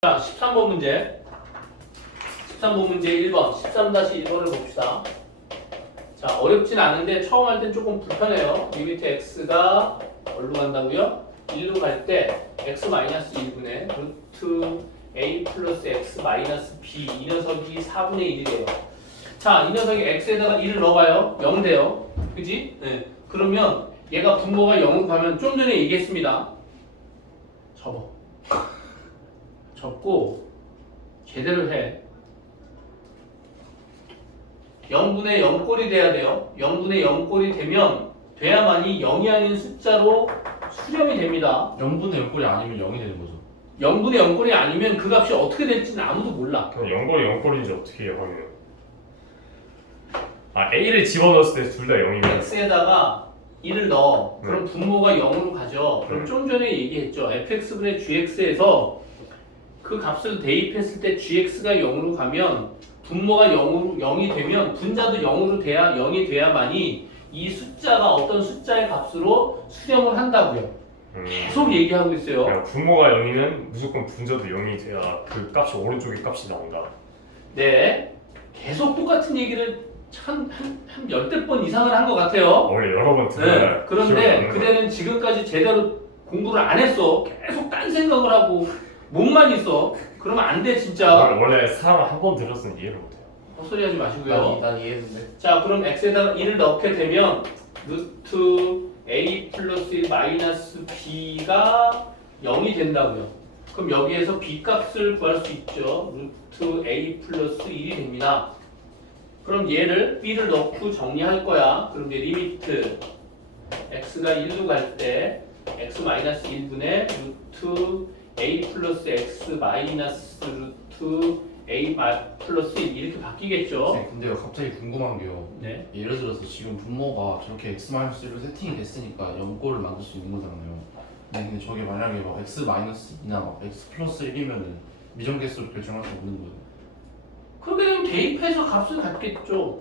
자, 13번 문제. 13번 문제 1번. 13-1번을 봅시다. 자, 어렵진 않은데 처음 할 땐 조금 불편해요. 리미트 x가 어디로 간다고요? 1로 갈 때 x-1분의 루트 a 플러스 x 마이너스 b 이 녀석이 4분의 1이래요. 자, 이 녀석이 x에다가 1을 넣어봐요. 0 돼요. 그지? 네. 그러면 얘가 분모가 0으로 가면 좀 전에 얘기했습니다. 접어. 접고 제대로 해. 0분의 0꼴이 돼야 돼요. 0분의 0꼴이 되면 돼야만이 0이 아닌 숫자로 수렴이 됩니다. 0분의 0꼴이 아니면 0이 되는 거죠. 0분의 0꼴이 아니면 그 값이 어떻게 될지는 아무도 몰라. 그럼 0꼴이 0꼴인지 어떻게 확인해요? 아 A를 집어넣었을 때 둘 다 0이면 x에다가 1을 넣어. 그럼 분모가 0으로 가죠. 그럼 좀 전에 얘기했죠. fx분의 gx에서 그 값을 대입했을 때 gx가 0으로 가면 분모가 0이 되면 분자도 0으로 돼야 0이 돼야만이 이 숫자가 어떤 숫자의 값으로 수렴을 한다고요. 계속 얘기하고 있어요. 그냥 분모가 0이면 무조건 분자도 0이 돼야 그 값이 오른쪽의 값이 나온다. 네, 계속 똑같은 얘기를 한 열댓 번 이상을 한 것 같아요. 원래 여러 번 들어야 네, 그런데 그대는 지금까지 제대로 공부를 안 했어. 계속 딴 생각을 하고 몸만 있어. 그러면 안 돼 진짜. 원래 사람 한 번 들었으면 이해를 못해요. 헛소리하지 마시고요. 난 이해했는데. 자, 그럼 x에다가 1을 넣게 되면 루트 a 플러스 1 마이너스 b가 0이 된다고요. 그럼 여기에서 b 값을 구할 수 있죠. 루트 a 플러스 1이 됩니다. 그럼 얘를 b를 넣고 정리할 거야. 그럼 이제 리미트 x가 1로 갈 때 x 마이너스 1분의 루트 a 플러스 x 마이너스 루트 a 플러스 1 이렇게 바뀌겠죠. 네, 근데요 갑자기 궁금한 게요. 네. 예를 들어서 지금 분모가 저렇게 x-1로 세팅이 됐으니까 0꼴을 만들 수 있는 거잖아요. 근데 저게 만약에 막 x-2나 막 x 플러스 1이면은 미정계수로 결정할 수 없는 거예요. 그렇게 되면 대입해서 값을 갖겠죠.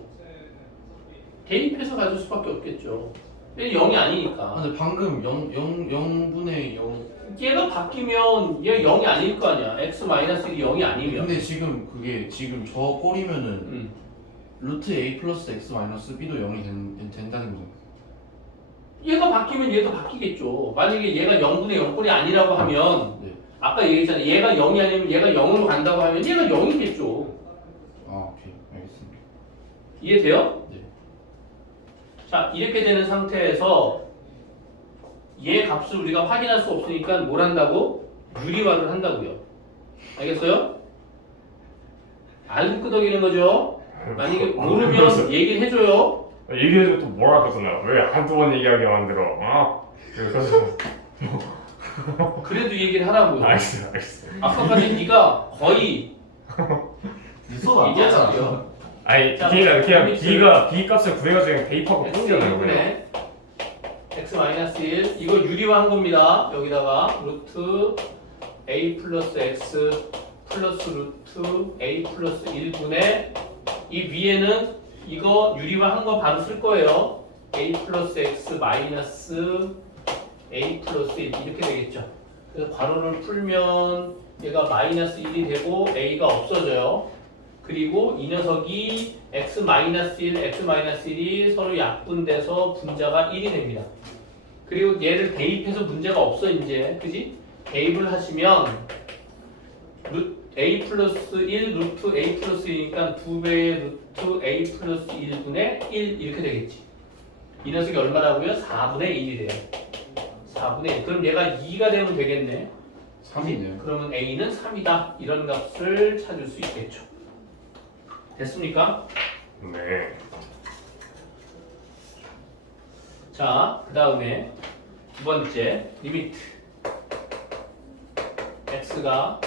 대입해서 가질 수밖에 없겠죠. 왜 0이 아니니까. 근데 방금 0분의 0. 얘가 바뀌면 얘 0이 아닐 거 아니야. x-1이 0이 아니면. 근데 지금 그게 지금 저 꼴이면은 루트 a 플러스 x 마이너스 b도 0이 된다는 거죠. 얘가 바뀌면 얘도 바뀌겠죠. 만약에 얘가 0분의 0꼴이 아니라고 하면 네. 아까 얘기했잖아. 얘가 0이 아니면 얘가 0으로 간다고 하면 얘가 0이겠죠. 아 오케이 알겠습니다. 이해돼요? 네. 자, 이렇게 되는 상태에서 얘 값을 우리가 확인할 수 없으니까 뭘 한다고? 유리화를 한다고요. 알겠어요? 알고 끄덕이는 거죠. 만약에 모르면 얘기를 해줘요. 얘기해도 또 뭐라 그러잖아요. 왜 한두 번 얘기하게 만들어? 어? 그래서 그래도 얘기를 하라고요. 알겠어요. 아까까지 네가 거의 수업 안 얘기하잖아요. 봤잖아요. 아니 자, 그냥 리미트. b가 b 값을 구해가지고 그냥 대입하고 뿐이잖아요. 그냥. x분의 x-1 이거 유리화한 겁니다. 여기다가 루트 a 플러스 x 플러스 루트 a 플러스 1분의 이 위에는 이거 유리화한 거 바로 쓸 거예요. a 플러스 x 마이너스 a 플러스 1 이렇게 되겠죠. 그래서 괄호를 풀면 얘가 마이너스 1이 되고 a가 없어져요. 그리고 이 녀석이 x 마이너스 1, x 마이너스 1이 서로 약분돼서 분자가 1이 됩니다. 그리고 얘를 대입해서 문제가 없어 이제, 그지? 대입을 하시면 a 플러스 1 루트 a 플러스 1이니까 2배의 루트 a 플러스 1분의 1 이렇게 되겠지. 이 녀석이 얼마라고요? 4분의 1이 돼요. 4분의 1. 그럼 얘가 2가 되면 되겠네. 3이네요. 그러면 a는 3이다. 이런 값을 찾을 수 있겠죠. 됐습니까? 네. 자, 그 다음에 두 번째 리미트 x가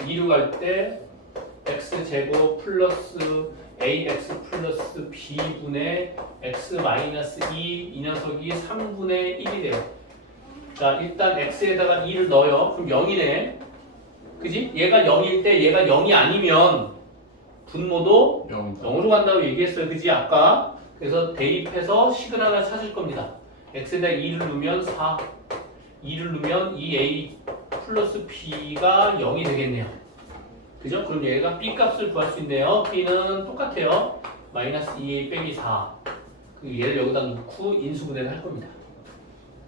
2로 갈 때 x제곱 플러스 ax 플러스 b분의 x 마이너스 2 이 녀석이 3분의 1이 돼요. 자, 일단 x에다가 2를 넣어요. 그럼 0이네. 그지? 얘가 0일 때 얘가 0이 아니면 분모도 0으로 간다고 얘기했어요. 그지? 아까. 그래서 대입해서 식을 하나 찾을 겁니다. x에다 2를 넣으면 4, 2를 넣으면 2a 플러스 b가 0이 되겠네요. 그죠? 그럼 얘가 b 값을 구할 수 있네요. b는 똑같아요. 마이너스 2a 빼기 4. 그리고 얘를 여기다 넣고 인수분해를 할 겁니다.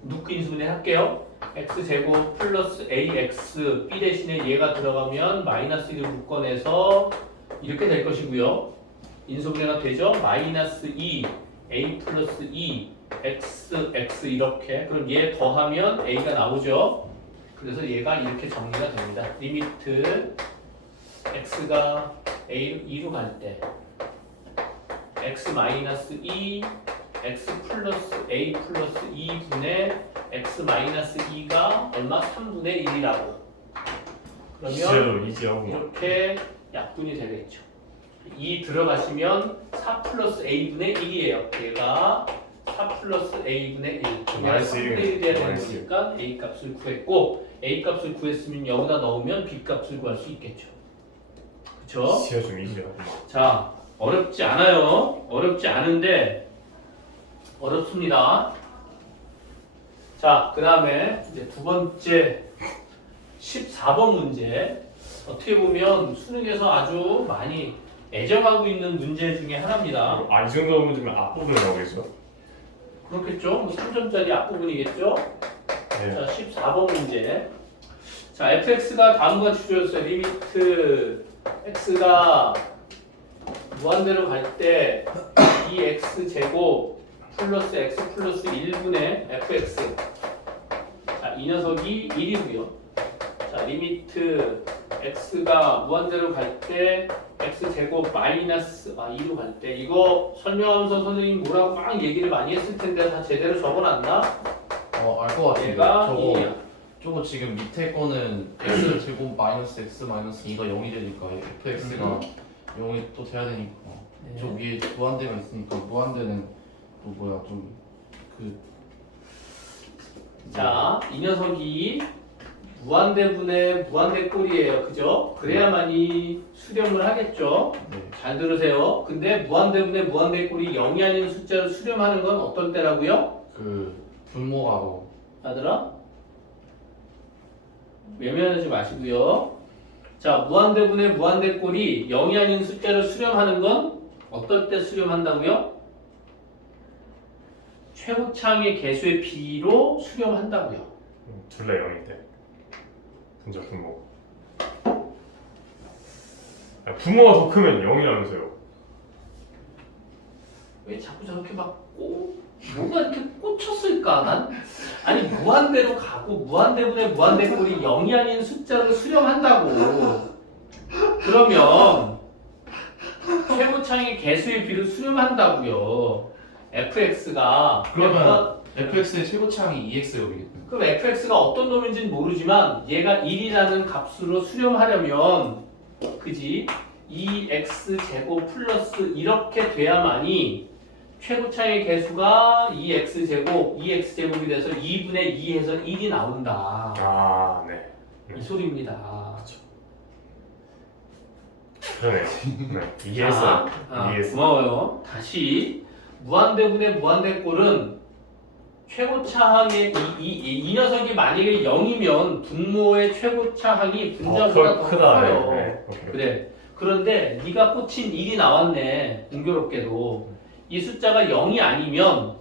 넣고 인수분해 할게요. x제곱 플러스 ax b 대신에 얘가 들어가면 마이너스 1을 묶어내서 이렇게 될 것이고요. 인수분해가 되죠? 마이너스 2 a 플러스 2 x 이렇게. 그럼 얘 더하면 a가 나오죠. 그래서 얘가 이렇게 정리가 됩니다. 리미트 x가 a 2로 갈 때 x 마이너스 2 x 플러스 a 플러스 2분의 x 마이너스 2가 얼마? 3분의 1이라고. 그러면 진짜로 이지하고 이렇게 약분이 되겠죠. 2 들어가시면 4 플러스 a분의 1이에요. 얘가 4 플러스 a분의 1. 마이너스 3분의 1이 돼야 되는 거니까 a 값을 구했고 a 값을 구했으면 여기다 넣으면 b 값을 구할 수 있겠죠. 그쵸? 진짜 좀 이지하고 자, 어렵지 않아요. 어렵지 않은데 어렵습니다. 자, 그 다음에 이제 두 번째 14번 문제. 어떻게 보면 수능에서 아주 많이 애정하고 있는 문제 중에 하나입니다. 이 정도 문제면 앞부분에 나오겠죠? 그렇겠죠? 뭐 3점짜리 앞부분이겠죠? 네. 자, 14번 문제. 자, fx가 다음과 같이 주어졌어요. 리미트 x가 무한대로 갈 때 2x 제곱 플러스 x 플러스 1분의 fx. 자, 이 녀석이 1이고요. 자, 리미트 x가 무한대로 갈 때 x 제곱 마이너스 2로 갈 때 이거 설명하면서 선생님 뭐라고 막 얘기를 많이 했을 텐데 다 제대로 적어놨나? 알 것 같은데. 얘가 저거 2야. 저거 지금 밑에 거는 x 제곱 마이너스 x 마이너스 2가 0이 되니까 fx가 0이 또 돼야 되니까. 네. 저 위에 무한대가 있으니까 무한대는 또 뭐야 자, 이 녀석이 무한대분의 무한대꼴이에요. 그죠? 그래야만이 수렴을 하겠죠? 네. 잘 들으세요. 근데 무한대분의 무한대꼴이 0이 아닌 숫자를 수렴하는 건 어떤 때라고요? 그 분모가 뭐 아들아? 외면하지 마시고요. 자, 무한대분의 무한대꼴이 0이 아닌 숫자를 수렴하는 건 어떨 때 수렴한다고요? 최고차항의 개수의 비로 수렴한다고요. 둘 다 0인데 전자 분모 분모가 더 크면 0이라면서요. 왜 자꾸 저렇게 뭐가 이렇게 꽂혔을까 난? 아니 무한대로 가고 무한대분의 무한대꼴이 0이 아닌 숫자를 수렴한다고. 그러면 최고차항의 개수의 비를 수렴한다고요. fx가 그러면 fx의 최고차항이 2x여이겠네. 그럼 fx가 어떤 놈인지는 모르지만 얘가 1이라는 값으로 수렴하려면 그지? 2x 제곱 플러스 이렇게 돼야만이 최고차의 개수가 2x 제곱이 돼서 2분의 2에서 1이 나온다. 아, 네. 이 소리입니다. 그러네요. 네. 이해했어요. 이해했어요. 고마워요. 다시 무한대분의 무한대꼴은 최고차항의 이 녀석이 만약에 0이면 분모의 최고차항이 분자보다 더 커요. 네. 오케이. 그래. 그런데 네가 꽂힌 1이 나왔네. 공교롭게도 이 숫자가 0이 아니면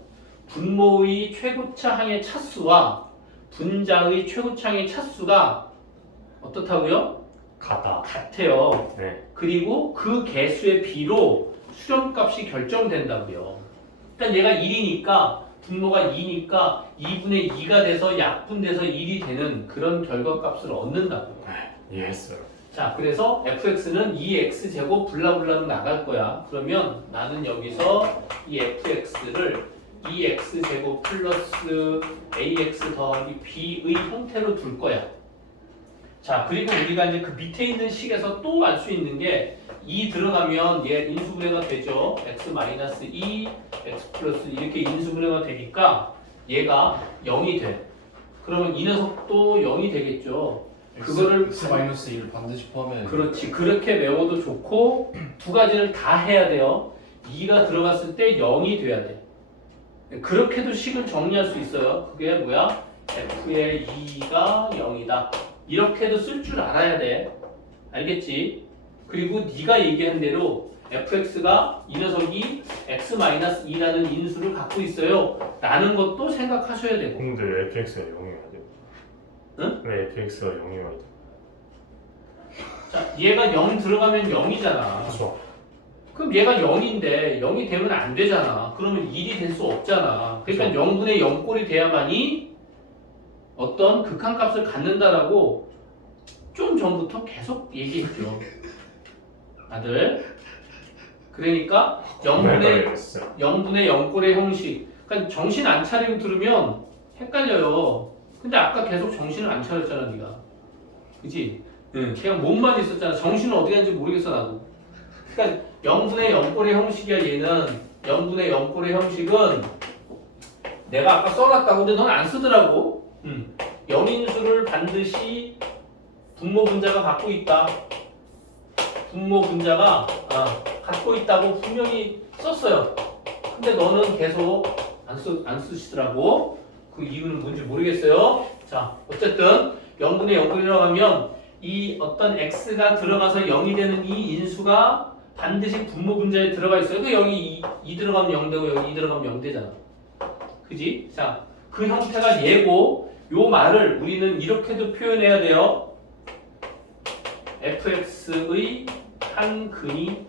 분모의 최고차항의 차수와 분자의 최고차항의 차수가 어떻다고요? 같아요. 네. 그리고 그 개수의 비로 수렴값이 결정된다고요. 그러니까 얘가 1이니까 분모가 2니까 2분의 2가 돼서 약분돼서 1이 되는 그런 결과값을 얻는다고요. 이해했어요. 자, 그래서 fx는 2x 제곱 블라블라로 나갈 거야. 그러면 나는 여기서 이 fx를 2x 제곱 플러스 ax 더하기 b의 형태로 둘 거야. 자, 그리고 우리가 이제 그 밑에 있는 식에서 또 알 수 있는 게 2 들어가면 얘 인수분해가 되죠. x 마이너스 2, x 플러스 이렇게 인수분해가 되니까 얘가 0이 돼. 그러면 이 녀석도 0이 되겠죠. 그거를 x-1 반드시 포함해. 그렇지. 그렇게 외워도 좋고 두 가지를 다 해야 돼요. 2가 들어갔을 때 0이 돼야 돼. 그렇게도 식을 정리할 수 있어요. 그게 뭐야? f의 2가 0이다. 이렇게도 쓸 줄 알아야 돼. 알겠지? 그리고 네가 얘기한 대로 fx가 이 녀석이 x-2라는 인수를 갖고 있어요. 라는 것도 생각하셔야 되고. 근데 왜 fx가 0이어야 돼? 응? 왜 fx가 0이어야 돼? 자, 얘가 0 들어가면 0이잖아. 그쵸? 그럼 얘가 0인데 0이 되면 안 되잖아. 그러면 1이 될 수 없잖아. 그러니까 0분의 0꼴이 돼야만이 어떤 극한값을 갖는다라고 좀 전부터 계속 얘기했죠. 아들. 그러니까 0분의 0꼴의 형식. 그러니까 정신 안 차리고 들으면 헷갈려요. 근데 아까 계속 정신을 안 차렸잖아, 네가. 그지? 응. 그냥 몸만 있었잖아. 정신은 어디 갔는지 모르겠어, 나도. 그러니까 0분의 0꼴의 형식이야, 얘는. 0분의 0꼴의 형식은 내가 아까 써놨다고. 근데 넌 안 쓰더라고. 0인수를 반드시 분모 분자가 갖고 있다. 분모 분자가 갖고 있다고 분명히 썼어요. 근데 너는 계속 안 쓰시더라고. 그 이유는 뭔지 모르겠어요. 자, 어쨌든 0분의 0꼴이라고 하면 이 어떤 x가 들어가서 0이 되는 이 인수가 반드시 분모 분자에 들어가 있어요. 그 여기 2 들어가면 0 되고 여기 2 들어가면 0 되잖아. 그지? 자, 그 형태가 얘고 요 말을 우리는 이렇게도 표현해야 돼요. fx의 한 근이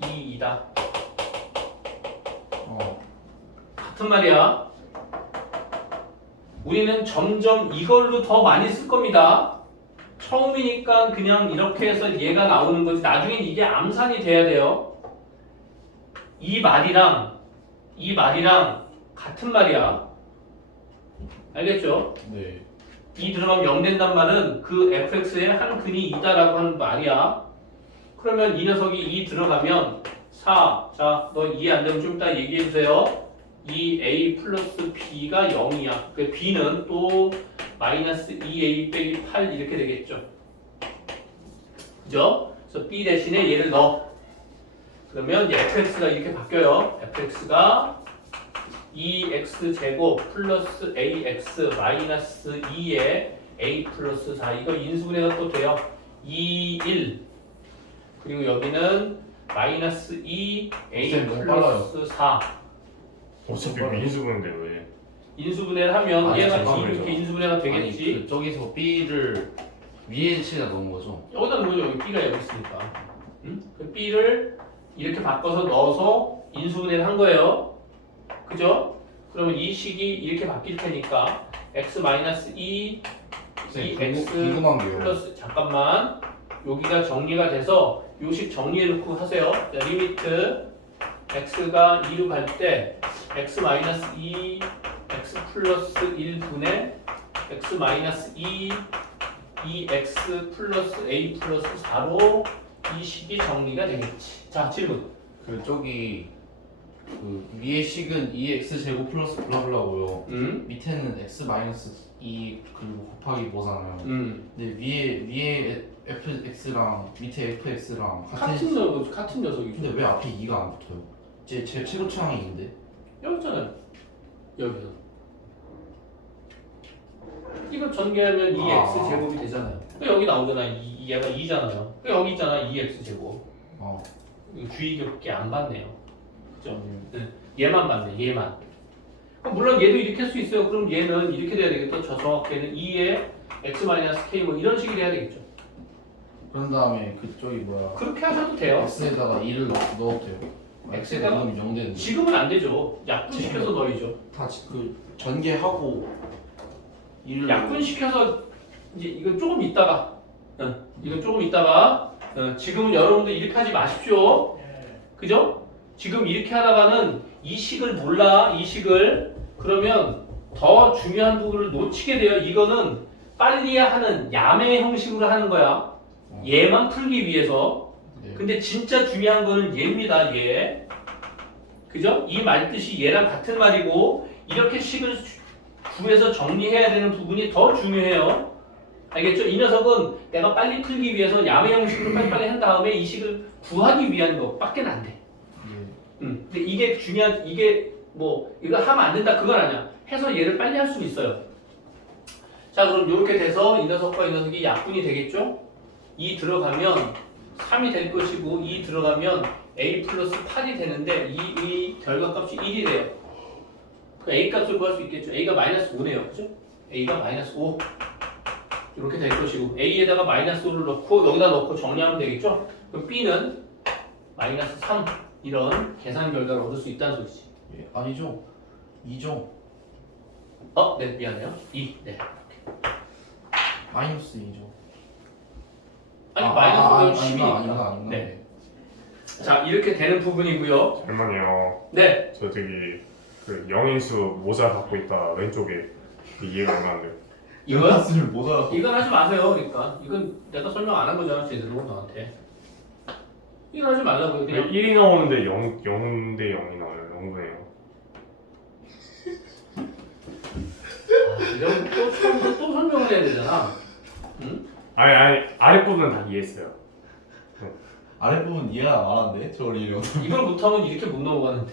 2이다. 같은 말이야. 우리는 점점 이걸로 더 많이 쓸 겁니다. 처음이니까 그냥 이렇게 해서 얘가 나오는 거지. 나중엔 이게 암산이 돼야 돼요. 이 말이랑 같은 말이야. 알겠죠? 네. 2 들어가면 0 된단 말은 그 fx의 한 근이 2다라고 하는 말이야. 그러면 이 녀석이 2 들어가면 4. 자, 너 이해 안 되면 좀 이따 얘기해 주세요. 2a 플러스 b가 0이야. 그 b는 또 마이너스 2a 빼기 8 이렇게 되겠죠. 그죠? 그래서 b 대신에 얘를 넣어. 그러면 이제 fx가 이렇게 바뀌어요. fx가 2x 제곱 플러스 ax 마이너스 2에 a 플러스 4 이거 인수분해가 또 돼요. 2, 1 그리고 여기는 마이너스 2 a 쌤, 너무 플러스 4 어차피 민수분인데 왜? 인수분해를 하면 아니, 얘가 잠깐만요. 이렇게 인수분해가 되겠지. 아니, 그 저기서 b를 위에 치다 넣은 거죠? 여기다 놓으면 여기 b가 여기 있으니까. 응? 그 b를 이렇게 바꿔서 넣어서 인수분해를 한 거예요. 그죠? 그러면 이 식이 이렇게 바뀔 테니까 x 마이너스 2 쌤, 2x 궁금한 게요. 플러스 잠깐만 여기가 정리가 돼서 요식 정리해 놓고 하세요. 자, 리미트 x가 2로 갈 때 x 마이너스 2 x 플러스 1분의 x 마이너스 2 2x 플러스 a 플러스 4로 이 식이 정리가 되겠지. 자, 질문. 그 저기 그 위에 식은 2x 제곱 플러스 블라블라고요. 밑에는 x 마이너스 2 그리고 곱하기 뭐잖아요. 근데 위에 fx랑 밑에 fx랑 같은 녀석이죠. 근데 왜 앞에 2가 안 붙어요? 제 최고 취향이 있는데. 여기 있잖아요. 여기서. 이거 전개하면 2x 제곱이 되잖아요. 여기 나오잖아. 얘가 2잖아요. 여기 있잖아. 2x 제곱. 이거 주의 깊게 안 봤네요. 그죠? 얘만 봤네. 얘만. 물론 얘도 이렇게 할 수 있어요. 그럼 얘는 이렇게 돼야 되겠죠. 저 정확히는 2에 x-k 뭐 이런 식이 돼야 되겠죠. 그런 다음에 그쪽이 뭐야? 그렇게 하셔도 돼요. x에다가 2를 넣어도 돼요. x에다 x에다가? 넣으면 0 되는데. 지금은 안 되죠. 약분시켜서 넣이죠. 다 그 전개하고 2를 약분시켜서 이제 이건 조금 있다가 이건 조금 있다가 지금은 여러분들 이렇게 하지 마십시오. 그죠? 지금 이렇게 하다가는 이 식을 몰라. 이 식을. 그러면 더 중요한 부분을 놓치게 돼요. 이거는 빨리 하는 야매 형식으로 하는 거야. 얘만 풀기 위해서. 네. 근데 진짜 중요한 거는 얘입니다. 얘. 그죠? 이 말 뜻이 얘랑 같은 말이고 이렇게 식을 구해서 정리해야 되는 부분이 더 중요해요. 알겠죠? 이 녀석은 내가 빨리 풀기 위해서 야매 형식으로 빨리빨리 한 다음에 이 식을 구하기 위한 것밖에 안 돼. 근데 이게 중요한 이게 뭐 이거 하면 안 된다 그건 아니야. 해서 얘를 빨리 할 수 있어요. 자 그럼 이렇게 돼서 이 녀석과 이 녀석이 약분이 되겠죠? 2 들어가면 3이 될 것이고 2 들어가면 a 플러스 8이 되는데 이 결과값이 1이래요. 그 a 값을 구할 수 있겠죠? a가 마이너스 5네요. 그죠? a가 마이너스 5 이렇게 될 것이고 a에다가 마이너스 5를 넣고 여기다 넣고 정리하면 되겠죠? 그럼 b는 마이너스 3 이런 계산 결과를 얻을 수 있다는 소리지. 예, 아니죠. 2죠. 네 미안해요. 2 네. 마이너스 2죠. 아니 마이너스 5면 12. 아닌가. 네. 자 이렇게 되는 부분이고요. 할머니요. 네. 저 저기 그 영인수 모자 갖고 있다 왼쪽에 이해가 안 가는데. 이거요? 를 모자라. 이건 하지 마세요. 그러니까 이건 내가 설명 안 한 거잖아 제대로 너한테. 이건 하지 말라고요. 그냥 1이 나오는데 0대 0이 나와요. 0분의 0. 이런 또 설명을 해야 되잖아. 응? 아니 아랫부분은 다 이해했어요. 아랫부분 이해가 안 하는데 저걸 이해로. 이걸 못하면 이렇게 못 넘어가는데.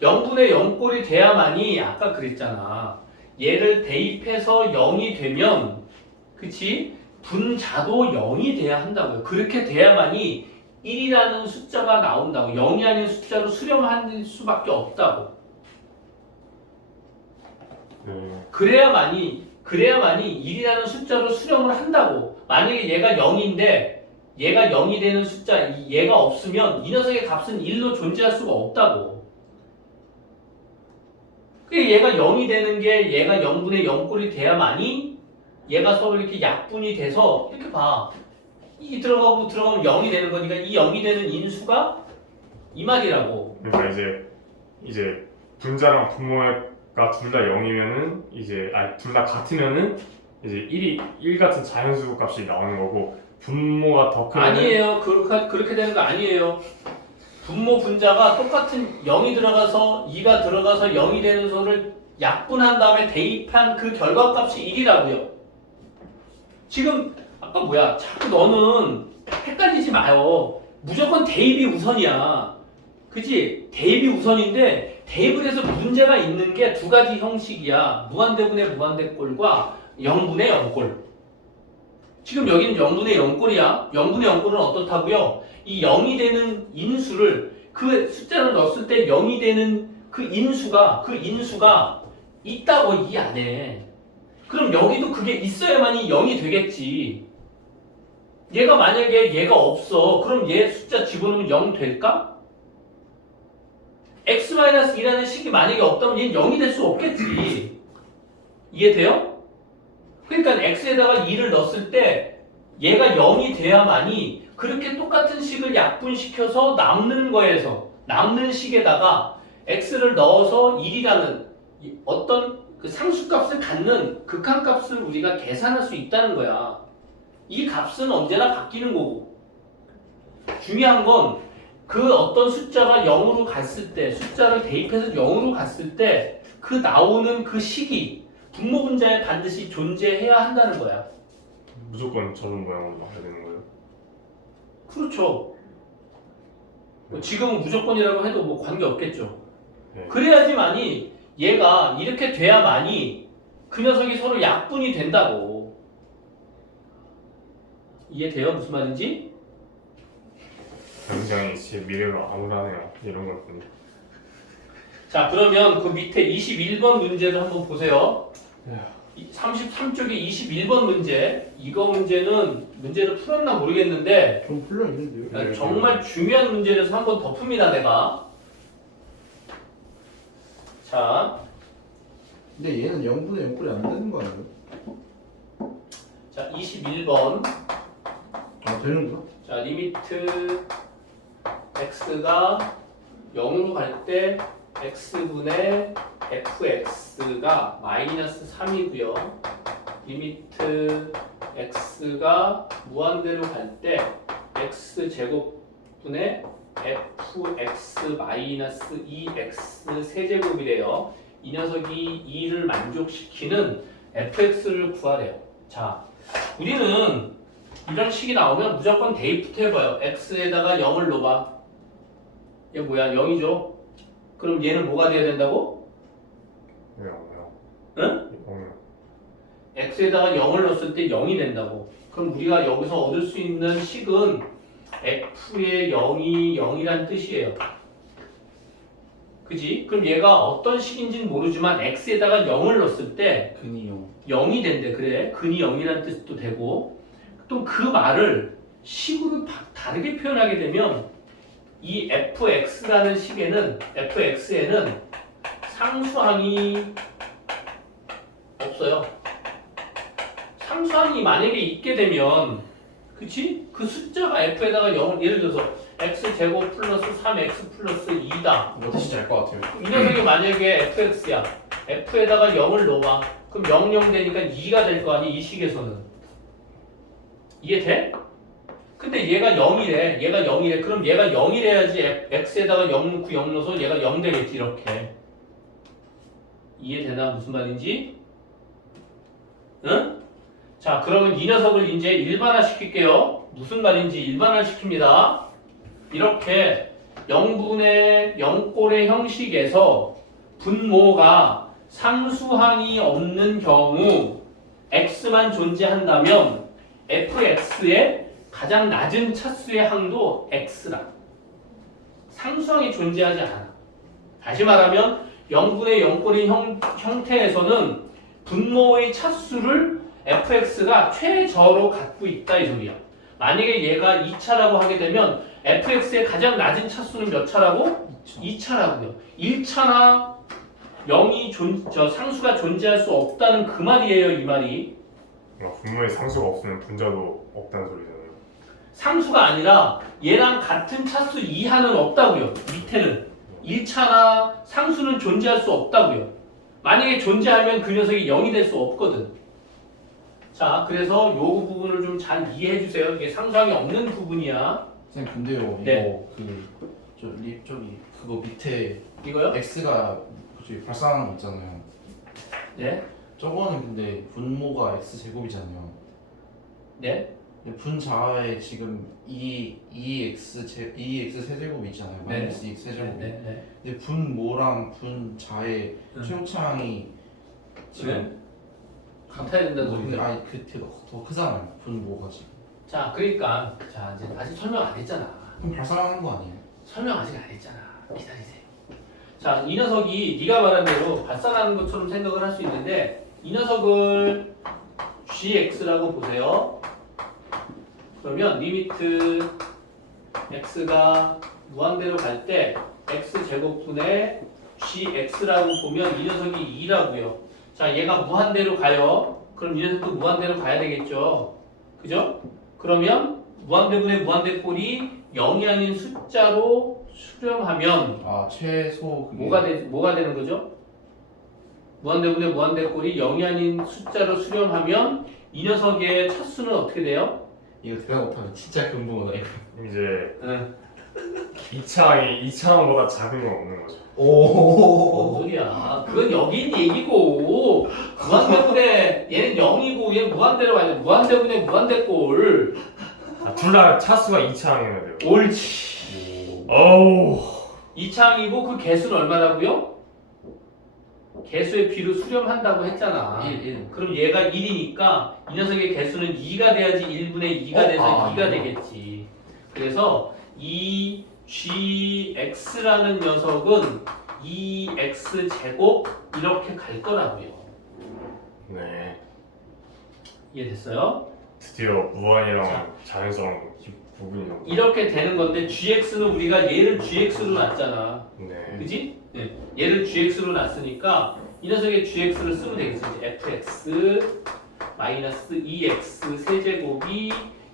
0분의 0꼴이 돼야만이 아까 그랬잖아. 얘를 대입해서 0이 되면 그치? 분자도 0이 돼야 한다고요. 그렇게 돼야만이 1이라는 숫자가 나온다고. 0이 아닌 숫자로 수렴할 수밖에 없다고. 네. 그래야만이 1이라는 숫자로 수렴을 한다고. 만약에 얘가 0인데 얘가 0이 되는 숫자 얘가 없으면 이 녀석의 값은 1로 존재할 수가 없다고. 그게 얘가 0이 되는 게 얘가 0분의 0꼴이 돼야만이 얘가 서로 이렇게 약분이 돼서 이렇게 봐. 이 들어가면 0이 되는 거니까 이 0이 되는 인수가 이 말이라고. 그러니까 이제 분자랑 분모가 둘 다 0이면은 이제 둘 다 같으면은 이제 1 같은 자연수 값이 나오는 거고 분모가 더 크면 아니에요. 그렇게 되는 거 아니에요. 분모 분자가 똑같은 0이 들어가서 2가 들어가서 0이 되는 소를 약분한 다음에 대입한 그 결과값이 1이라고요. 지금 아까 뭐야? 자꾸 너는 헷갈리지 마요. 무조건 대입이 우선이야. 그치? 대입이 우선인데 대입을 해서 문제가 있는 게 두 가지 형식이야. 무한대분의 무한대꼴과 0분의 0꼴. 지금 여기는 0분의 0꼴이야. 0분의 0꼴은 어떻다고요? 이 0이 되는 인수를 그 숫자를 넣었을 때 0이 되는 그 인수가 있다고 이 안에. 그럼 여기도 그게 있어야만이 0이 되겠지. 얘가 만약에 얘가 없어. 그럼 얘 숫자 집어넣으면 0 될까? x-2라는 식이 만약에 없다면 얘는 0이 될 수 없겠지. 이해돼요? 그러니까 x에다가 2를 넣었을 때 얘가 0이 돼야만이 그렇게 똑같은 식을 약분시켜서 남는 식에다가 x를 넣어서 1이라는 어떤 그 상수값을 갖는 극한값을 우리가 계산할 수 있다는 거야. 이 값은 언제나 바뀌는 거고. 중요한 건 그 어떤 숫자가 0으로 갔을 때, 숫자를 대입해서 0으로 갔을 때 그 나오는 그 식이 분모 분자에 반드시 존재해야 한다는 거야. 무조건 저런 모양으로 나와야 되는 거예요. 그렇죠. 뭐 지금은 무조건이라고 해도 뭐 관계 없겠죠. 네. 그래야지만이 얘가 이렇게 돼야만이 그 녀석이 서로 약분이 된다고. 이해돼요? 무슨 말인지? 굉장히 제 미래로 암울하네요. 이런 걸 보니. 자 그러면 그 밑에 21번 문제를 한번 보세요. 네. 33쪽에 21번 문제. 이거 문제를 풀었나 모르겠는데 좀 풀려 있는데요. 네. 정말 중요한 문제라서 한번 더 풉니다 내가. 자, 근데 얘는 0분의 0꼴이 안 되는 거 아니에요? 자 21번. 아 되는구나. 자 리미트 x가 0으로 갈 때 x분의 fx가 마이너스 3이고요. 리미트 x가 무한대로 갈 때 x제곱분의 fx 마이너스 2x 세제곱이래요. 이 녀석이 2를 만족시키는 fx를 구하래요. 자, 우리는 이런 식이 나오면 무조건 대입부터 해봐요. x에다가 0을 넣어봐. 얘 뭐야? 0이죠? 그럼 얘는 뭐가 돼야 된다고? 왜요? 응? x에다가 0을 넣었을 때 0이 된다고. 그럼 우리가 여기서 얻을 수 있는 식은 f의 0이 0이란 뜻이에요. 그지? 그럼 얘가 어떤 식인지는 모르지만 x에다가 0을 넣었을 때 근이 0. 0이 된대. 그래. 근이 0이란 뜻도 되고 또 그 말을 식으로 다르게 표현하게 되면 이 fx라는 식에는 fx에는 상수항이 없어요. 상수항이 만약에 있게 되면 그치? 그 숫자가 f에다가 0을 예를 들어서 x제곱 플러스 3x 플러스 2다. 이거 뜻인지 알 것 같아요. 이 녀석이 만약에 fx야. f에다가 0을 넣어봐. 그럼 0, 0 되니까 2가 될 거 아니 이 식에서는. 이해돼? 근데 얘가 0이래. 얘가 0이래. 그럼 얘가 0이래야지 x에다가 0 넣고 0 넣어서 얘가 0 되겠지 이렇게. 이해되나 무슨 말인지? 응? 자 그러면 이 녀석을 이제 일반화 시킬게요. 무슨 말인지 일반화 시킵니다. 이렇게 0분의 0꼴의 형식에서 분모가 상수항이 없는 경우 x만 존재한다면 fx의 가장 낮은 차수의 항도 x라. 상수항이 존재하지 않아. 다시 말하면 0분의 0꼴의 형태에서는 분모의 차수를 fx가 최저로 갖고 있다 이 소리야. 만약에 얘가 2차라고 하게 되면 fx의 가장 낮은 차수는 몇 차라고? 2차라고요. 1차나 0이 상수가 존재할 수 없다는 그 말이에요, 이 말이. 분모에 상수가 없으면 분자도 없다는 소리잖아요. 상수가 아니라 얘랑 같은 차수 이하는 없다고요. 밑에는 1차나 상수는 존재할 수 없다고요. 만약에 존재하면 그 녀석이 0이 될 수 없거든. 자, 그래서 요 부분을 좀 잘 이해해 주세요. 이게 상수항이 없는 부분이야. 선생님 근데요 네. 이거 저기 그거 밑에 이거요? x가 저기 발산하는 거 있잖아요. 네. 저거는 근데 분모가 x 제곱이잖아요. 네. 근데 분자에 지금 2x 세제곱이 있잖아요. 네. 마이너스 2x 세제곱. 네. 네. 근데 분모랑 분자의 최고차항이 지금 같아야 된다는 근데 소리죠. 아니 더 크잖아요. 분모가 지금. 자, 그러니까 자 이제 아직 설명 안 했잖아. 그럼 발산하는 거 아니에요? 설명 아직 안 했잖아. 기다리세요. 자, 이 녀석이 네가 말한 대로 발산하는 것처럼 생각을 할 수 있는데 이 녀석을 gx라고 보세요. 그러면 리미트 x가 무한대로 갈 때 x 제곱분의 gx라고 보면 이 녀석이 2라고요. 자, 얘가 무한대로 가요. 그럼 이 녀석도 무한대로 가야 되겠죠. 그죠? 그러면 무한대분의 무한대꼴이 0이 아닌 숫자로 수렴하면 최소 그게 뭐가 되는 거죠? 무한대분의 무한대꼴이 0이 아닌 숫자로 수렴하면 이 녀석의 차수는 어떻게 돼요? 이거 대답 못하면 진짜 금붕어다 이거. 이제 응. 2차항보다 작은 건 없는 거죠. 뭔 소리야? 그건 여기 있는 얘기고 무한대분의 얘는 0이고 얘는 무한대로 가야 돼. 무한대분의 무한대꼴. 둘 다 차수가 2차항이어야 돼요. 옳지. 어우. 2차항이고 그 개수는 얼마라고요? 개수의 비로 수렴한다고 했잖아. 1. 그럼 얘가 1이니까 이 녀석의 개수는 2가 돼야지 1분의 2가 돼서 2가 되겠지. 그래서 이 gx라는 녀석은 2x 제곱 이렇게 갈 거라고요. 네. 이해됐어요? 드디어 무한이랑 자. 자연스러운 부분이 나오고. 이렇게 되는 건데 gx는 우리가 얘를 gx로 놨잖아. 네. 그지? 네. 얘를 gx로 놨으니까 이 녀석의 gx를 쓰면 되겠어. 이제 fx 마이너스 2x 세제곱이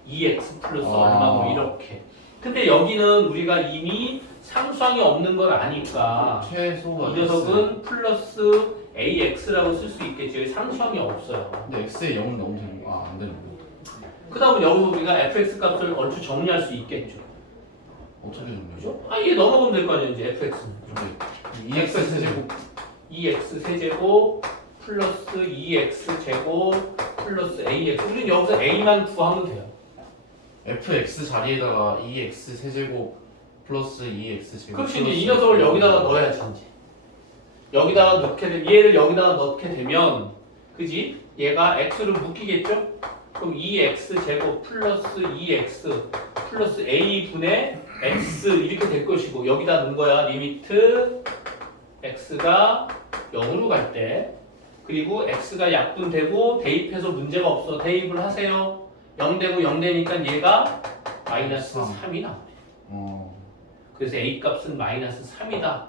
2x 플러스 얼마고 이렇게. 근데 여기는 우리가 이미 상수항이 없는 걸 아니까 최소가 이 녀석은 플러스 ax라고 쓸 수 있겠지. 여기 상수항이 없어요. 근데 x에 0은 너무 되는 거. 안 되는 거. 그 다음에 여기서 우리가 fx 값을 얼추 정리할 수 있겠죠. 어떻게 되는 거죠? 그죠? 얘 넘어가면 될 거 아니야 이제 fx는. 근데 2x 세제곱 2x 세제곱 플러스 2x 제곱 플러스 ax. 우리는 여기서 a만 구하면 돼요. fx 자리에다가 2x 세제곱 플러스 2x 제곱. 그렇지 이제 이 녀석을 여기다가 넣어야지 이제. 여기다가 넣게 되면 얘를 여기다가 넣게 되면 그지? 얘가 x로 묶이겠죠? 그럼 2x 제곱 플러스 2x 플러스 a분의 x 이렇게 될 것이고 여기다 넣은 거야. 리미트 x가 0으로 갈 때 그리고 x가 약분되고 대입해서 문제가 없어. 대입을 하세요. 0 되고 0 되니까 얘가 마이너스 3이 나와요. 그래서 a 값은 마이너스 3이다.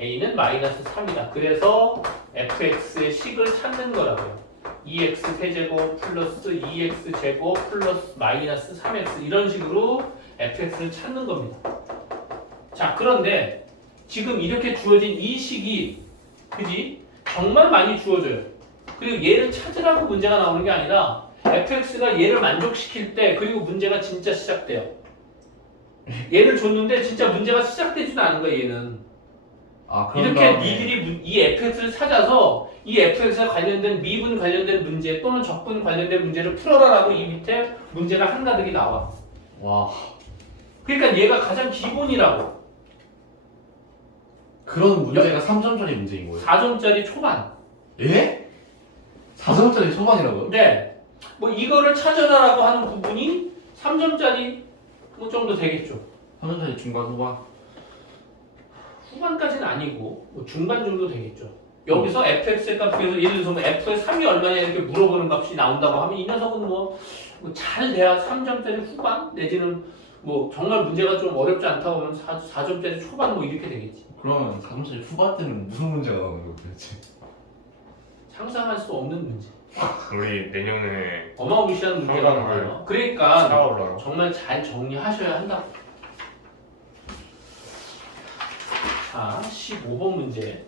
a는 마이너스 3이다. 그래서 fx의 식을 찾는 거라고요. 2x 세제곱 플러스 2x 제곱 플러스 마이너스 3x 이런 식으로 fx를 찾는 겁니다. 자, 그런데 지금 이렇게 주어진 이 식이 그지? 정말 많이 주어져요. 그리고 얘를 찾으라고 문제가 나오는 게 아니라 fx가 얘를 만족시킬 때 그리고 문제가 진짜 시작돼요. 얘를 줬는데 진짜 문제가 시작되지도 않은 거야 얘는. 그런 이렇게 다음에 니들이 이 fx를 찾아서 이 fx와 관련된 미분 관련된 문제 또는 적분 관련된 문제를 풀어라라고 이 밑에 문제가 한가득이 나와. 와 그러니까 얘가 가장 기본이라고. 그런 문제가 3점짜리 문제인 거예요? 4점짜리 초반. 예? 4점짜리 초반이라고요? 네. 뭐 이거를 찾아라라고 하는 부분이 3점짜리 뭐 정도 되겠죠. 3점짜리 중반 후반? 후반까지는 아니고 뭐 중반 정도 되겠죠. 여기서 fx의 값 그래서 예를 들어서 뭐 f의 3이 얼마냐 이렇게 물어보는 값이 나온다고 하면 이 녀석은 뭐 잘 돼야 3점짜리 후반 내지는 뭐 정말 문제가 좀 어렵지 않다고 하면 4점짜리 초반 뭐 이렇게 되겠지. 그러면 4점짜리 후반 때는 무슨 문제가 나오는 거예요 도대체? 상상할 수 없는 문제. 우리 내년에 어마무시한 문제가 상당히 나와요. 그러니까 차가 올라요. 정말 잘 정리하셔야 한다. 자, 15번 문제.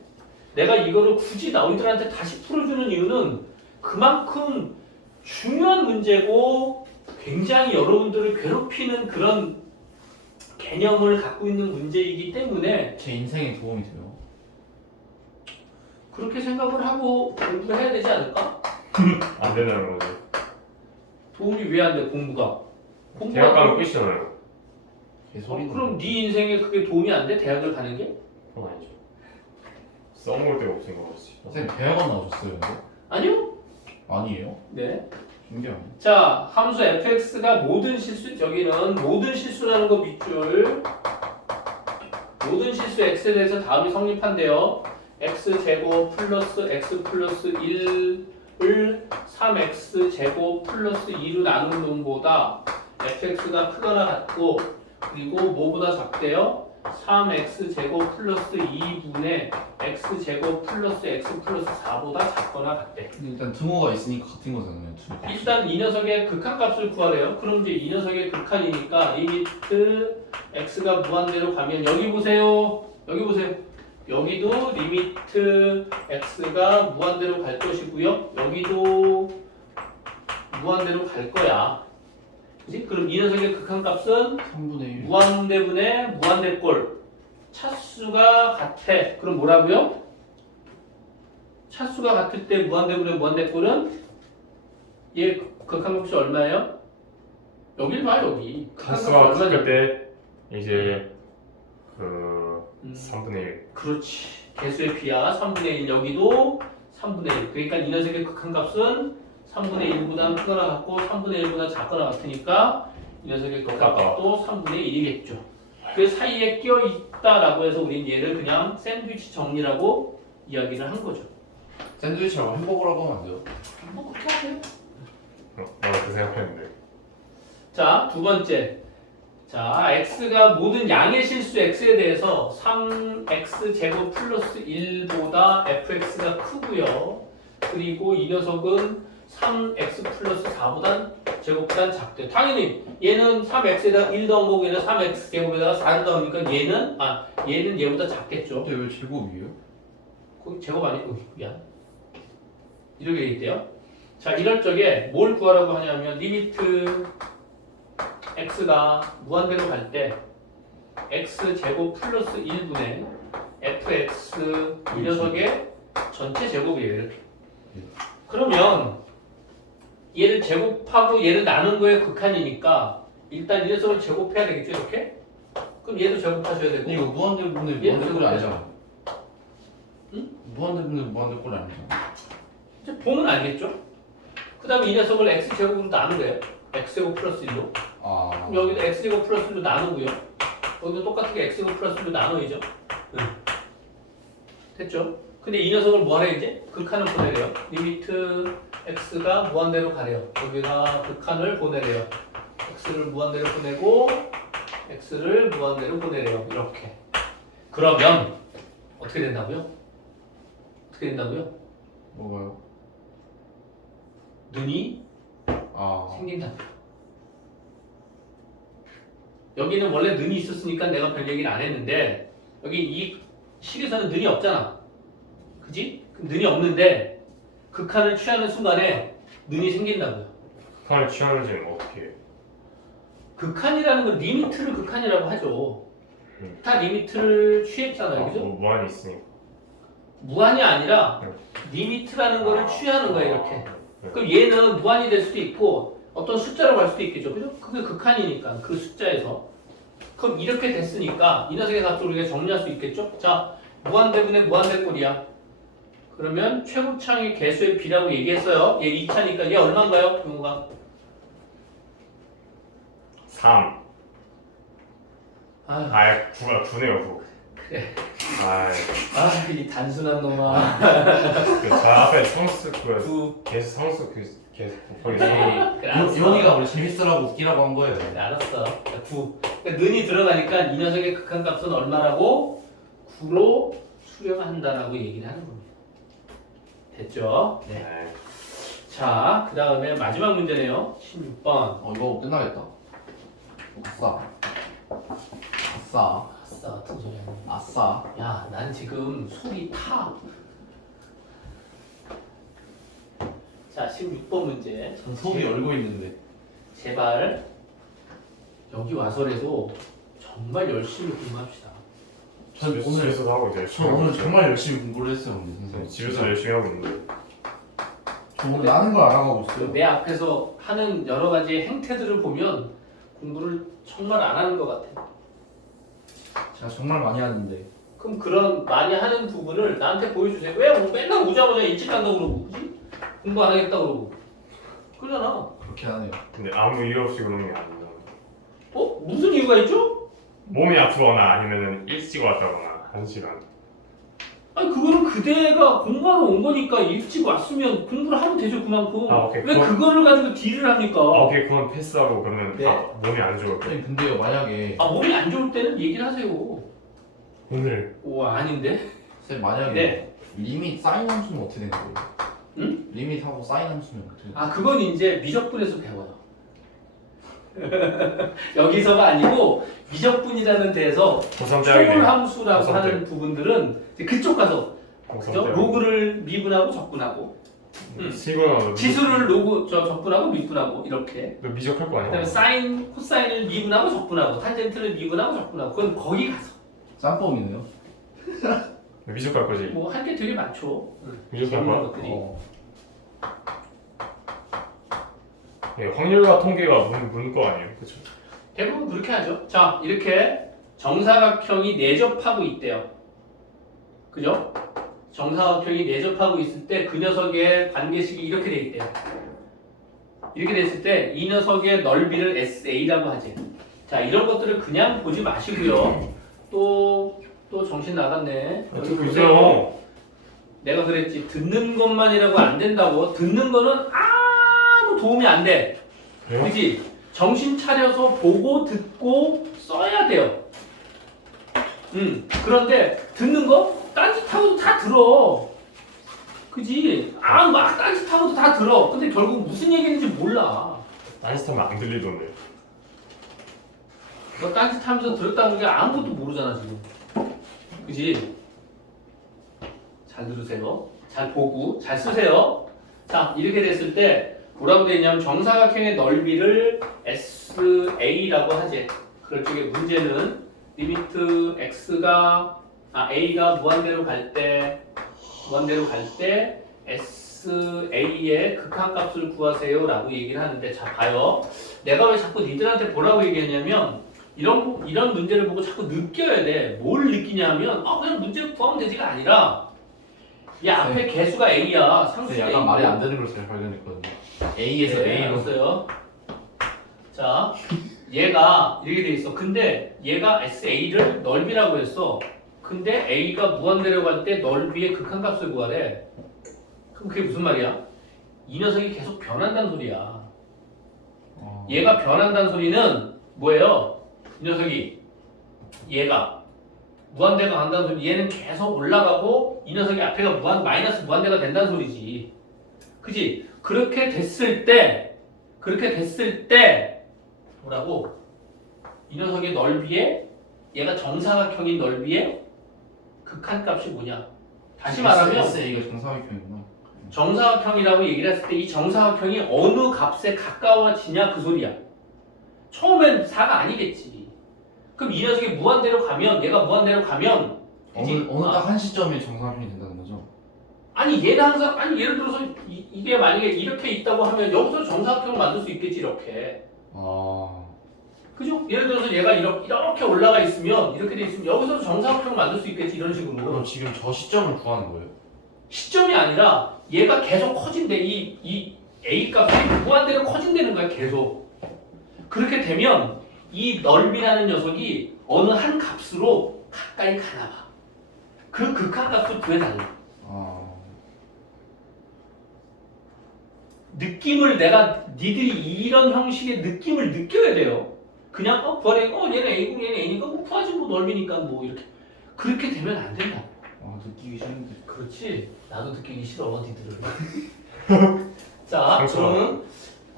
내가 이거를 굳이 너희들한테 다시 풀어주는 이유는 그만큼 중요한 문제고 굉장히 여러분들을 괴롭히는 그런 개념을 갖고 있는 문제이기 때문에 제 인생에 도움이 돼요. 그렇게 생각을 하고 공부를 해야 되지 않을까? 안 되는 거지. 도움이 왜 안 돼, 공부가? 대학 가면 끝이잖아요. 개소리는 그럼 네 인생에 그게 도움이 안 돼? 대학을 가는 게? 그건 아니죠. 써먹을 데가 없으니까 그렇지. 선생님 대학원 나오셨어요 근데? 아니요? 아니에요? 네. 신기하네. 자, 함수 fx가 모든 실수, 여기는 모든 실수라는 거 밑줄. 모든 실수 x에 대해서 다음이 성립한대요. x제곱 플러스 x 플러스 1을 3x 제곱 플러스 2로 나눈 놈보다 fx가 크거나 같고 그리고 뭐보다 작대요? 3x 제곱 플러스 2분의 x 제곱 플러스 x 플러스 4보다 작거나 같대. 근데 일단 등호가 있으니까 같은 거잖아요. 둘. 일단 이 녀석의 극한값을 구하래요. 그럼 이제 이 녀석의 극한이니까 리미트 x가 무한대로 가면 여기 보세요. 여기 보세요. 여기도 리미트 x가 무한대로 갈 것이고요. 여기도 무한대로 갈 거야. 그치? 그럼 이 녀석의 극한값은 3분의 1. 무한대분의 무한대꼴. 차수가 같아. 그럼 뭐라고요? 차수가 같을 때 무한대분의 무한대꼴은 얘 극한값이 얼마예요? 여길 봐 여기. 차수가 얼마냐? 같을 때 이제 그 3분의 1. 그렇지. 개수의 비야 3분의 1 여기도 3분의 1. 그러니까 이 녀석의 극한값은 3분의 1보다 크거나 같고 3분의 1보다 작거나 같으니까 이 녀석의 극한값도 3분의 1이겠죠. 그 사이에 끼어 있다라고 해서 우린 얘를 그냥 샌드위치 정리라고 이야기를 한 거죠. 샌드위치라고 햄버거라고 하면 안 돼요? 뭐 그렇게 하세요. 나도 그 생각했는데. 자, 두 번째. 자, x가 모든 양의 실수 x에 대해서 3x 제곱 플러스 1보다 fx가 크고요. 그리고 이 녀석은 3x 플러스 4보단 제곱보단 작대. 당연히 얘는 3x에다가 1 더한 거고 얘는 3x 제곱에다가 4를 더하니까 얘는 얘보다 작겠죠. 근데 왜 제곱이에요? 거기 제곱 아니고 미안. 이렇게 돼 있대요. 자, 이럴 적에 뭘 구하라고 하냐면 리미트 x가 무한대로 갈 때 x 제곱 플러스 1분의 fx 이 녀석의 전체 제곱이에요. 이렇게. 그러면 얘를 제곱하고 얘를 나눈 거의 극한이니까 일단 이 녀석을 제곱해야 되겠죠. 이렇게? 그럼 얘도 제곱하셔야 되고 근데 이거 무한대분의 얘 무한대꼴이 제곱해야죠. 아니잖아. 응? 무한대분의 무한대꼴이 아니잖아. 이제 보면 알겠죠? 그 다음에 이 녀석을 x제곱으로 나누래요. x제곱 플러스 1로. 아. 여기도 x제곱 플러스 1로 나누고요. 여기도 똑같게 x제곱 플러스 1로 나눠야죠. 됐죠? 근데 이 녀석을 뭐 하래 이제? 극한을 보내래요. 리미트 x가 무한대로 가래요. 여기가 극한을 보내래요. x를 무한대로 보내고 x를 무한대로 보내래요. 이렇게. 그러면 어떻게 된다고요? 어떻게 된다고요? 뭐가요? 눈이 아. 생긴다. 여기는 원래 눈이 있었으니까 내가 별 얘기를 안 했는데 여기 이 식에서는 눈이 없잖아. 그지? 눈이 없는데 극한을 취하는 순간에 눈이 생긴다고요. 극한을 취하는지는 어떻게 해요? 극한이라는 건 리미트를 극한이라고 하죠. 음. 다 리미트를 취했잖아요. 그죠? 무한이 있으니까. 무한이 아니라 리미트라는 거를 취하는 거야 이렇게. 네. 그럼 얘는 무한이 될 수도 있고 어떤 숫자로 갈 수도 있겠죠. 그죠? 그게 극한이니까 그 숫자에서. 그럼 이렇게 됐으니까 이 녀석의 값을 우리가 정리할 수 있겠죠? 자, 무한대분의 무한대꼴이야. 그러면 최고창의 개수의 비라고 얘기했어요. 얘 2차니까 얘 얼마인가요? 용우가 3. 아, 9네요 9. 그래. 아, 이 단순한 놈아. 저 앞에 성수 그 9. 계속 성수 계속 곱하기 그래, 알았어. 용이가 우리 재밌으라고 웃기라고 한 거예요. 네, 알았어. 9. 그러니까 는이 들어가니까 이 녀석의 극한값은 얼마라고? 9로 수렴한다라고 얘기를 하는 겁니다. 됐죠? 네. 네. 자, 그 다음에 마지막 문제네요. 16번. 이거 끝나겠다. 아싸. 아싸. 아싸 같은 소리 하네. 아싸. 야, 난 지금 속이 타. 자, 16번 문제. 전 속이 열고 있는데. 제발 여기 와서라도 정말 열심히 공부합시다. 전 오늘 집에서도 하고 이제 저 오늘 정말 열심히 공부를 했어요, 오늘 선생님. 집에서 열심히 하고 있는데. 저 오늘 아는 걸 알아가고 있어요. 내 앞에서 하는 여러 가지 행태들을 보면 공부를 정말 안 하는 것 같아. 제가 정말 많이 하는데. 그럼 그런 많이 하는 부분을 나한테 보여주세요. 왜 맨날 오자마자 일찍 간다고 그러고, 그지? 공부 안 하겠다 그러고. 그러잖아. 그렇게 하네요. 근데 아무 이유 없이 그런 게 아니다. 무슨 이유가 있죠? 몸이 아프거나 아니면 일찍 왔다거나 1시간. 아니 그거는 그대가 공부하러 온 거니까 일찍 왔으면 공부를 하면 되죠 그만큼. 아, 오케이. 왜 그거를 가지고 딜을 합니까? 오케이 그건 패스하고 그러면 네. 다 몸이 안 좋을 거야. 선생님 근데요 만약에 몸이 안 좋을 때는 얘기를 하세요. 오늘 오 아닌데? 선생님 만약에 네. 리밋 사인 함수는 어떻게 된 거예요? 응? 리밋하고 사인 함수는 어떻게 된 거예요? 그건 이제 미적분에서 배워요. 여기서가 아니고 미적분이라는 데에서 고3 초월 때문에 함수라고 고3 하는 부분들은 이제 그쪽 가서 고3 그죠? 때문에 로그를 미분하고 적분하고 시그마 지수를 로그 적분하고 미분하고 이렇게. 너 미적할 거 아니야? 그다음에 사인, 코사인을 미분하고 적분하고 탄젠트를 미분하고 적분하고 그건 거기 가서 짬뽕이네요. 미적할 거지. 뭐 할 게 되게 많죠. 미적할 재밌는 거. 것들이. 네, 확률과 통계가 문거 아니에요, 그렇죠? 대부분 그렇게 하죠. 자, 이렇게 정사각형이 내접하고 있대요. 그죠? 정사각형이 내접하고 있을 때 그 녀석의 관계식이 이렇게 돼 있대요. 이렇게 됐을 때 이 녀석의 넓이를 SA라고 하지. 자, 이런 것들을 그냥 보지 마시고요. 또 정신 나갔네. 여기 보세요. 내가 그랬지. 듣는 것만이라고 안 된다고. 듣는 거는 아무 도움이 안 돼. 그래요? 그지? 정신 차려서 보고 듣고 써야 돼요. 그런데 듣는 거 딴짓하고도 다 들어. 그지? 막 딴짓하고도 다 들어. 근데 결국 무슨 얘기인지 몰라. 딴짓하면 안 들리던데. 너 딴짓하면서 들었다는 게 아무것도 모르잖아 지금. 그지? 잘 들으세요. 잘 보고 잘 쓰세요. 자, 이렇게 됐을 때 뭐라고 되어 있냐면 정사각형의 넓이를 SA라고 하지. 그럴 적에 문제는 리미트 x가 a가 무한대로 갈 때 SA의 극한값을 구하세요라고 얘기를 하는데, 자 봐요. 내가 왜 자꾸 니들한테 보라고 얘기했냐면 이런 문제를 보고 자꾸 느껴야 돼. 뭘 느끼냐면 그냥 문제를 구하면 되지가 아니라 이 앞에 개수가 A야. 근데 상수 약간 말이 안 되는 걸 제가 발견했거든요. A에서 네, A로. 알았어요. 자, 얘가 이렇게 돼 있어. 근데 얘가 SA를 넓이라고 했어. 근데 A가 무한대로 갈 때 넓이의 극한값을 구하래. 그럼 그게 무슨 말이야? 이 녀석이 계속 변한다는 소리야. 얘가 변한다는 소리는 뭐예요? 이 녀석이 얘가 무한대가 간다는 소리. 얘는 계속 올라가고 이 녀석이 앞에가 마이너스 무한대가 된다는 소리지. 그지? 그렇게 됐을 때 뭐라고? 이 녀석의 넓이에 얘가 정사각형인 넓이에 극한값이 뭐냐? 다시 말하면 SA가 정사각형이구나. 정사각형이라고 얘기를 했을 때 이 정사각형이 어느 값에 가까워지냐 그 소리야. 처음엔 4가 아니겠지. 그럼 이 녀석이 무한대로 가면 얘가 무한대로 가면 그지? 어느 딱 한 시점에 정사각형이 된다는 거죠? 아니 얘는 항상 아니 예를 들어서 이게 만약에 이렇게 있다고 하면 여기서 정사각형을 만들 수 있겠지 이렇게. 그죠? 예를 들어서 얘가 이렇게 올라가 있으면 이렇게 돼 있으면 여기서 정사각형을 만들 수 있겠지 이런 식으로. 그럼 지금 저 시점을 구하는 거예요? 시점이 아니라 얘가 계속 커진대. 이 A 값이 무한대로 커진다는 거야 계속. 그렇게 되면 이 넓이라는 녀석이 어느 한 값으로 가까이 가나 봐. 그 극한값을 구해달라. 느낌을 니들이 이런 형식의 느낌을 느껴야 돼요. 그냥 구하래 얘는 A고 얘는 A니까 구하지 뭐 넓이니까 뭐 이렇게 그렇게 되면 안 된다. 느끼기 싫은데. 그렇지. 나도 느끼기 싫어 니들을. 자, 그러면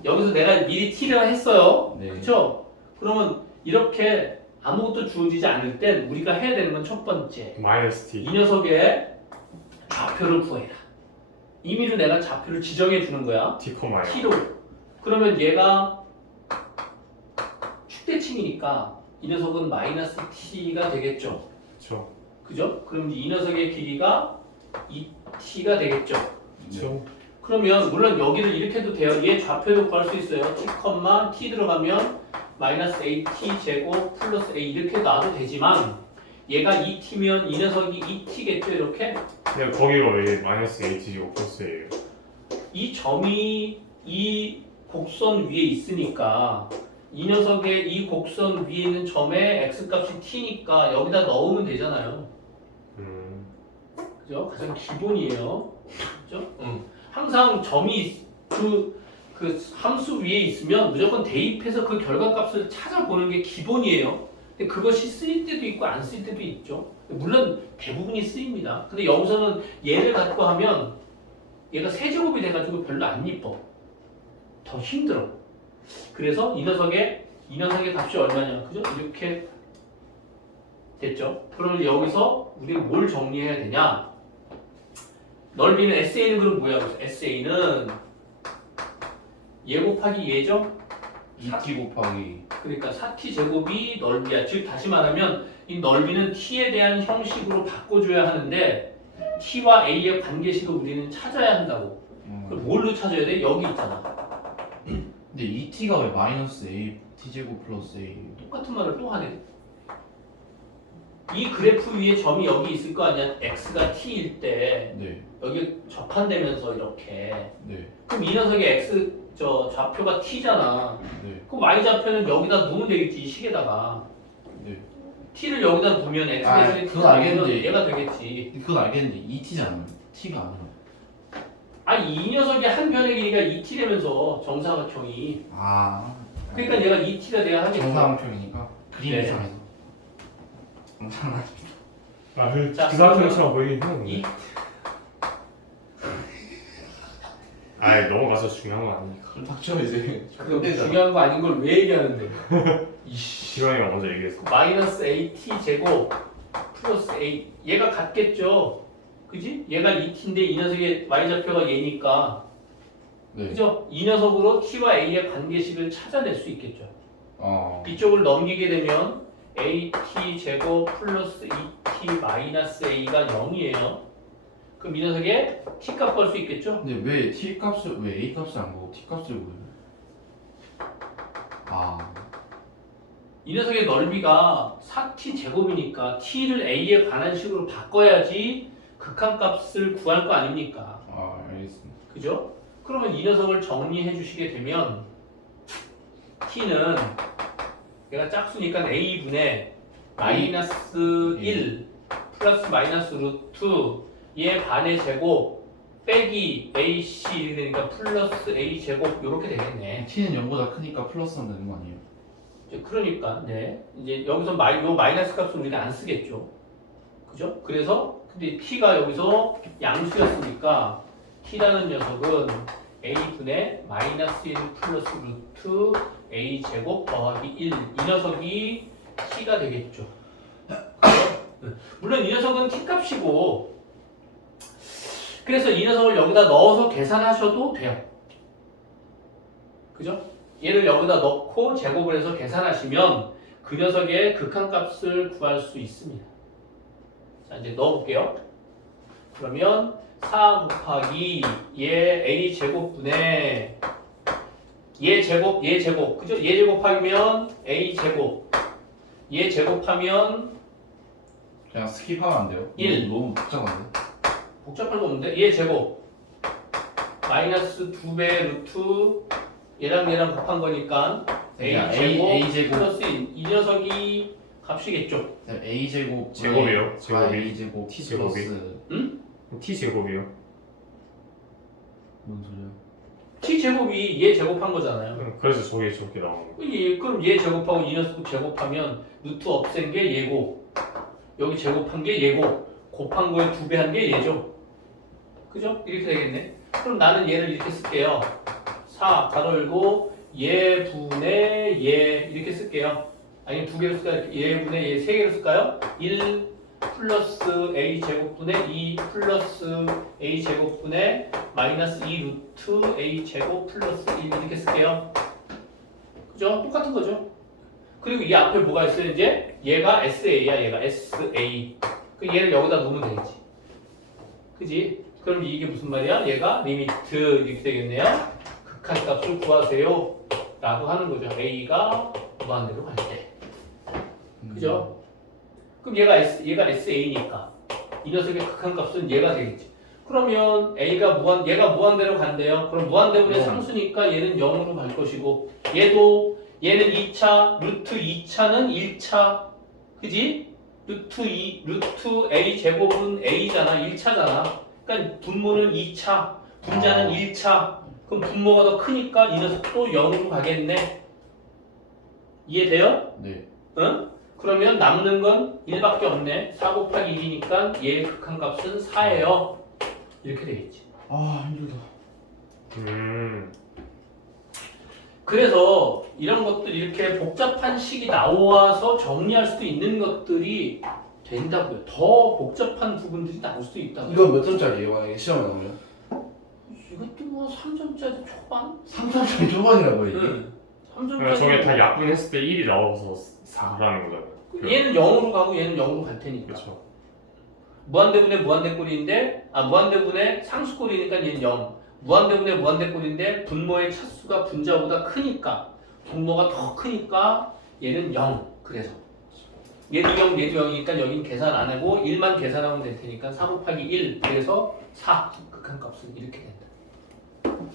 여기서 내가 미리 T를 했어요. 네. 그렇죠? 그러면 이렇게 아무것도 주어지지 않을 땐 우리가 해야 되는 건 첫 번째. 마이너스 T. 이 녀석의 좌표를 구해라. 임의로 내가 좌표를 지정해 주는 거야. T, T로. T로. 그러면 얘가 축대칭이니까 이 녀석은 마이너스 T가 되겠죠. 그렇죠. 그죠? 그럼 이 녀석의 길이가 2T가 되겠죠. 그렇죠. 그러면 물론 여기를 이렇게 해도 돼요. 얘 좌표도 구할 수 있어요. T, T 들어가면 마이너스 AT 제곱 플러스 A 이렇게 놔도 되지만 얘가 2T면 이 녀석이 2T겠죠 이렇게? 근데 거기가 왜 마이너스 AT고 플러스예요? 이 점이 이 곡선 위에 있으니까 이 녀석의 이 곡선 위에 있는 점의 x값이 t니까 여기다 넣으면 되잖아요. 그죠? 가장 기본이에요. 그죠? 항상 점이 그 함수 위에 있으면 무조건 대입해서 그 결과값을 찾아보는 게 기본이에요. 근데 그것이 쓰일 때도 있고 안 쓰일 때도 있죠. 물론 대부분이 쓰입니다. 근데 여기서는 얘를 갖고 하면 얘가 세제곱이 돼가지고 별로 안 이뻐. 더 힘들어. 그래서 이 녀석의 값이 얼마냐, 그죠? 이렇게 됐죠? 그러면 여기서 우리는 뭘 정리해야 되냐? 넓이는 SA는 그럼 뭐야? SA는 얘 곱하기 얘죠? 2T 곱하기. 그러니까 4t 제곱이 넓이야. 즉 다시 말하면 이 넓이는 t에 대한 형식으로 바꿔줘야 하는데 t와 a의 관계식을 우리는 찾아야 한다고. 그럼 뭘로 찾아야 돼? 여기 있잖아. 근데 2T가 왜 마이너스 A T제곱 플러스 A? 똑같은 말을 또 하네. 이 그래프 위에 점이 여기 있을 거 아니야? x가 t일 때 네. 여기 접한되면서 이렇게. 네. 그럼 이 녀석의 x 좌표가 t잖아. 네. 그럼 y 좌표는 여기다 놓으면 되겠지, 이 식에다가. 네. t를 여기다 놓으면 x의 그건 알겠는데. 얘가 되겠지. 그건 알겠는데 2T잖아요. T가 아니라. 이 녀석이 한 변의 길이가 2t 되면서 정사각형이. 그러니까 얘가 2t가 돼야 하겠죠. 정사각형이니까 그림 네. 이상해서. 정상은 그 자, 사람처럼 보이긴 하는데. 이 넘어가서 중요한 건 아니니까. 닥쳐 이제. 중요한 거 아닌 걸 왜 얘기하는데? 시간이가 먼저 얘기했어. 마이너스 AT 제곱 플러스 A 얘가 같겠죠. 그지? 얘가 2t인데 이 녀석의 y좌표가 얘니까. 네. 그죠? 이 녀석으로 t와 a의 관계식을 찾아낼 수 있겠죠. 어. 이쪽을 넘기게 되면 AT 제곱 플러스 2T 마이너스 A가 0이에요. 그럼 이 녀석의 T 값 구할 수 있겠죠? 근데 왜 T 값을 왜 A 값을 안 보고 T 값을 보여요? 이 녀석의 넓이가 4T 제곱이니까 T를 A에 관한 식으로 바꿔야지 극한값을 구할 거 아닙니까? 아 알겠습니다. 그죠? 그러면 이 녀석을 정리해 주시게 되면 t는 얘가 짝수니까 a분의 마이너스 1 플러스 마이너스 루트 얘 반의 제곱 빼기 ac 이렇게 되니까 플러스 a 제곱 이렇게 되겠네. t는 0보다 크니까 플러스는 되는 거 아니에요? 이제 그러니까 네 이제 여기서 요 마이너스 값은 우리가 안 쓰겠죠. 그죠? 그래서 근데 t가 여기서 양수였으니까 t라는 녀석은 a분의 마이너스 1 플러스 루트 a 제곱 더하기 1 이 녀석이 t가 되겠죠. 물론 이 녀석은 t 값이고 그래서 이 녀석을 여기다 넣어서 계산하셔도 돼요. 그죠? 얘를 여기다 넣고 제곱을 해서 계산하시면 그 녀석의 극한값을 구할 수 있습니다. 자 이제 넣어볼게요. 그러면 4 곱하기 얘 a 제곱분의 얘 제곱 그죠? 얘 제곱하면 a 제곱 얘 제곱하면 그냥 스킵하면 안 돼요? 1. 너무 복잡한데? 복잡할 거 없는데 얘 제곱 마이너스 2배 루트 얘랑 곱한 거니까 a 그러니까 제곱, A 제곱. 플러스 1. 이 녀석이 값이겠죠. a 제곱 제곱이요? 제곱이? a 제곱 T 플러스 t 제곱이요. 뭔 소리야? t 제곱이 얘 제곱한 거잖아요. 그래서 저게 저렇게 나오는 거. 그럼 얘 제곱하고 이 녀석 제곱하면 루트 없앤 게 얘고 여기 제곱한 게 얘고 곱한 거에 2배 한 게 얘죠. 그죠? 이렇게 되겠네. 그럼 나는 얘를 이렇게 쓸게요. 4 가로 열고 얘분의 얘 이렇게 쓸게요. 아니면 2개를 쓸까요? 얘분의 얘 3개를 쓸까요? 1 플러스 a 제곱분의 2 플러스 a 제곱분의 마이너스 2 루트 a 제곱 플러스 1 이렇게 쓸게요. 그죠? 똑같은 거죠. 그리고 이 앞에 뭐가 있어요? 이제 얘가 SA야. 얘가 SA. 그 얘를 여기다 놓으면 되겠지. 그지? 그럼 이게 무슨 말이야? 얘가 리미트 이렇게 되겠네요. 극한값을 구하세요. 라고 하는 거죠. A가 무한대로 갈 때. 그죠? 그럼 얘가 SA니까 이 녀석의 극한값은 얘가 되겠지. 그러면 얘가 무한대로 간대요. 그럼 무한대분의 상수니까 얘는 0으로 갈 것이고 얘는 2차, 루트 2차는 1차. 그지? 루트 A 제곱은 A잖아. 1차잖아. 그러니까 분모는 2차, 분자는 1차. 그럼 분모가 더 크니까 이 녀석도 0으로 가겠네. 이해돼요? 네. 응? 그러면 남는 건 1밖에 없네. 4 곱하기 1이니까 얘의 극한값은 4예요. 이렇게 되겠지. 아 힘들다. 그래서 이런 것들 이렇게 복잡한 식이 나와서 정리할 수도 있는 것들이 된다고요. 더 복잡한 부분들이 나올 수도 있다고요. 이건 몇 점짜리예요? 만약에 시험에 나오면? 이것도 뭐 3점짜리 초반? 3점짜리 초반이라고 이게? 응. 그러니까 3점짜리. 저게 다 약분했을 때 1이 나와서 4라는 거잖아요. 얘는 0으로 가고 얘는 0으로 갈 테니까. 그렇죠. 무한대분의 무한대꼴인데 무한대분의 상수꼴이니까 얘는 0. 무한대분의 무한대꼴인데 분모의 차수가 분자보다 크니까 분모가 더 크니까 얘는 0. 그래서 얘도 0, 얘도 0이니까 여긴 계산 안 하고 1만 계산하면 될 테니까 4 곱하기 1 그래서 4 극한값은 이렇게 된다.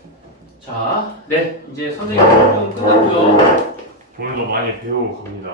자, 네 이제 선생님 부분 끝났고요. 오늘도 많이 배우고 갑니다.